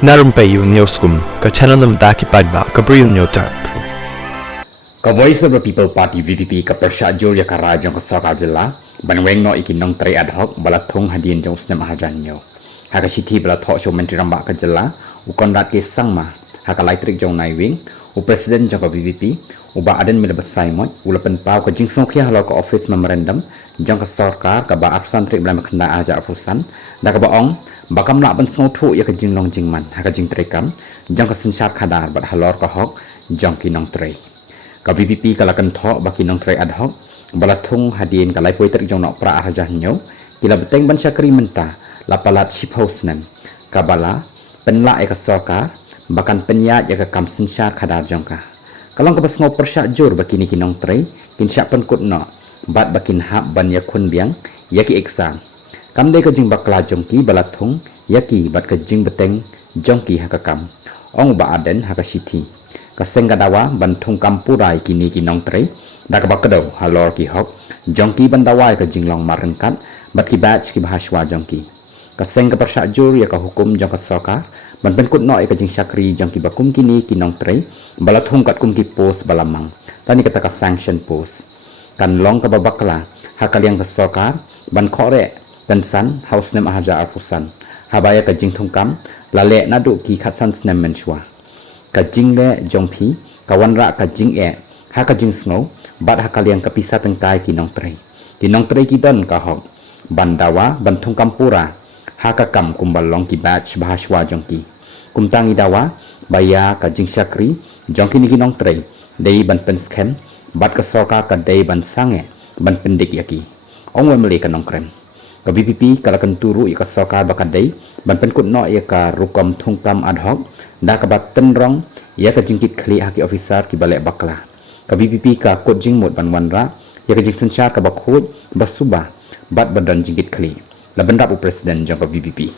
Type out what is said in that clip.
Narumpayu Neoskum, ka channel nam daki padba, ka briyo nyotar. Ka Voice of the People Party VPP ka persyaadyo ya ka radyo ka Sokal Jilla, banweng no ikinong tre ad hoc balatong hadin jong snem ahajanyo. Haka siti balatho show menteri rambak ka Jilla, ukon rat ke sangma, haka laitrik jong naiwing, u presiden jong ka VPP, uba aden mila besai mot, ulapen pau ka jingsong kia halo ka office memorandum, jong ka sarkar ka ba apsan trik belam kena aja apusan, da ka baong bakam nak bensong thu ya ka jinglong jingman, haka jing trekam, jong ka sensyat kadar bat halor ka hok, jong kinong tre. Ka VPP kalakan thok baki nong tre ad hoc balathung hadin kalai poiter jong nok pra arjah nyo kila beteng ban syakri menta lapalat shiphausnan kabala penla eka soka bakan penyat ya ka kamsin syar khadar jongka kalong ka basngo persyak jur baki ni kinong tre kin syak pen kut no bat bakin hab ban ya khun biang yaki eksang kamde ka jing bakla jongki balathung yaki bat ka jing beteng jongki hakakam ong ba aden hakasiti kaseng kadawa bantung kampurai kini kinong tre dak bakado halor ki hok jongki bandawai ka jinglong marengkat bat ki batch ki bahaswa jongki kaseng ka persajur ya ka hukum jong ka soka ban penkut no ka jing syakri jongki bakum kini kinong tre balathung kat kum ki post balamang tani kata ka sanction post kan long ka babakla hakaliang ka soka ban khore dan san house nem ahaja apusan habaya ka jing thungkam lale nadu ki khatsan snem menchwa ka jing le jongpi kawan ra ka jing ha ka jing snow bat ha kaliang ka pisa tengkai kinong tre ki don ka hok bandawa bantung kampura ha ka kam kumbalong ki batch bahaswa jongki kumtangi dawa baya ka jing syakri jongki ni kinong tre dei ban pen scam bat ka soka ka dei ban sange ban pendik yaki ong mele ka nongkrem ka VPP kala kan turu ka soka bakadei ban pen kut no ya ka rukom thungkam ad hoc da ka bat tenrong ya ka jingkit khli haki officer ki balek bakla ka VPP ka kot jingmut ban wanra ya ka jingsun sya ka bakhut basuba bat badan jingkit khli la bendap presiden jong ka VPP